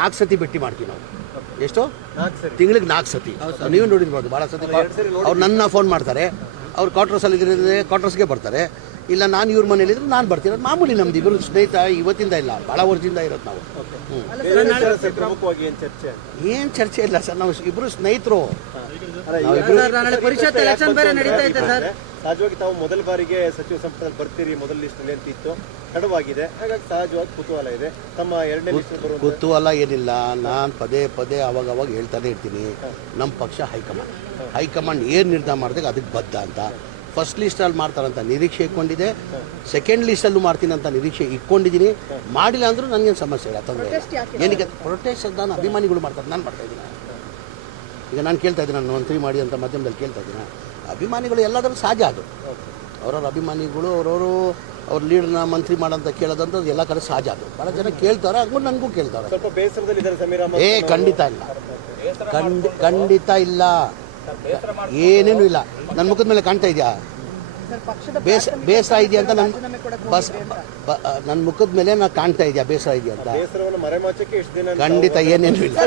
4 ಸತಿ ಭೇಟಿ ಮಾಡ್ತೀವಿ ನಾವು. ಎಷ್ಟು? ತಿಂಗಳಿಗೆ 4 ಸತಿ. ನೀವು ನೋಡಿರ್ಬೋದು ಭಾಳ ಸತಿ. ಅವ್ರು ನನ್ನ ಫೋನ್ ಮಾಡ್ತಾರೆ, ಅವ್ರು ಕ್ವಾರ್ಟರ್ಸಲ್ಲಿ ಇದ್ರೆ ಕ್ವಾರ್ಟರ್ಸ್ಗೆ ಬರ್ತಾರೆ, ಇಲ್ಲ ನಾನು ಇವ್ರ ಮನೇಲಿದ್ರೆ ನಾನು ಬರ್ತೀನಿ. ಅದು ಮಾಮೂಲಿ, ನಮ್ದು ಇಬ್ಬರು ಸ್ನೇಹಿತ ಇವತ್ತಿಂದ ಇಲ್ಲ, ಭಾಳ ವರ್ಷದಿಂದ ಇರೋದು ನಾವು. ಏನು ಚರ್ಚೆ ಇಲ್ಲ ಸರ್, ನಾವು ಇಬ್ಬರು ಸ್ನೇಹಿತರು. ಸಹಜವಾಗಿ ತಾವು ಮೊದಲ ಬಾರಿಗೆ ಸಚಿವ ಸಂಪುಟದಲ್ಲಿ ಬರ್ತೀರಿ, ಮೊದಲ ಲಿಸ್ಟಲ್ಲಿ ಅಂತ ಇತ್ತು, ತಡವಾಗಿದೆ, ಹಾಗಾಗಿ ಸಹಜವಾಗಿ ಕುತೂಹಲ ಇದೆ. ತಮ್ಮ 2ನೇ ಲಿಸ್ಟ್ ಬರುವುದು ಕುತೂಹಲ ಏನಿಲ್ಲ, ನಾನು ಪದೇ ಅವಾಗ ಹೇಳ್ತಾನೆ ಇರ್ತೀನಿ, ನಮ್ಮ ಪಕ್ಷ ಹೈಕಮಾಂಡ್ ಏನು ನಿರ್ಧಾರ ಮಾಡಿದಾಗ ಅದಕ್ಕೆ ಬದ್ಧ ಅಂತ. ಫಸ್ಟ್ ಲಿಸ್ಟಲ್ಲಿ ಮಾಡ್ತಾರಂತ ನಿರೀಕ್ಷೆ ಇಟ್ಕೊಂಡಿದೆ, ಸೆಕೆಂಡ್ ಲಿಸ್ಟಲ್ಲೂ ಮಾಡ್ತೀನಿ ಅಂತ ನಿರೀಕ್ಷೆ ಇಟ್ಕೊಂಡಿದ್ದೀನಿ. ಮಾಡಿಲ್ಲ ಅಂದರೂ ನನಗೇನು ಸಮಸ್ಯೆ ಇಲ್ಲ, ತೊಂದರೆ ಇಲ್ಲ. ಏನಕ್ಕೆ ಪ್ರೊಟೆಸ್ಟ್ ನಾನು ಅಭಿಮಾನಿಗಳು ಮಾಡ್ತಾರೆ, ನಾನು ಮಾಡ್ತಾಯಿದ್ದೀನಿ. ಈಗ ನಾನು ಕೇಳ್ತಾ ಇದ್ದೀನಿ, ನಾನು ಮಂತ್ರಿ ಮಾಡಿ ಅಂತ ಮಾಧ್ಯಮದಲ್ಲಿ ಕೇಳ್ತಾ ಇದ್ದೀನಿ. ಅಭಿಮಾನಿಗಳು ಎಲ್ಲಾದರೂ ಸಹಜ, ಅದು ಅವ್ರವ್ರ ಅಭಿಮಾನಿಗಳು ಅವ್ರ ಲೀಡರ್ನ ಮಂತ್ರಿ ಮಾಡೋಂತ ಕೇಳೋದಂತ ಎಲ್ಲ ಕಡೆ ಸಹಜ. ಅದು ಭಾಳ ಜನ ಕೇಳ್ತಾರೆ, ಹಂಗೂ ನನಗೂ ಕೇಳ್ತಾರೆ. ಸ್ವಲ್ಪ ಬೇಸರದಲ್ಲಿ ಸಮೀರ್ ಖಂಡಿತ ಇಲ್ಲ, ಖಂಡಿತ ಇಲ್ಲ, ಏನೇನು ಇಲ್ಲ. ನನ್ನ ಮುಖದ ಮೇಲೆ ಕಾಣ್ತಾ ಇದೆಯಾ ಬೇಸರ ಇದೆಯಾ ಅಂತ? ನನ್ನ ಮುಖದ ಮೇಲೆ ನಾನು ಕಾಣ್ತಾ ಇದೆಯಾ ಬೇಸರ ಇದೆಯಾ ಅಂತ? ಮರೆಮಾಚಕ್ಕೆ ಖಂಡಿತ ಏನೇನು ಇಲ್ಲ.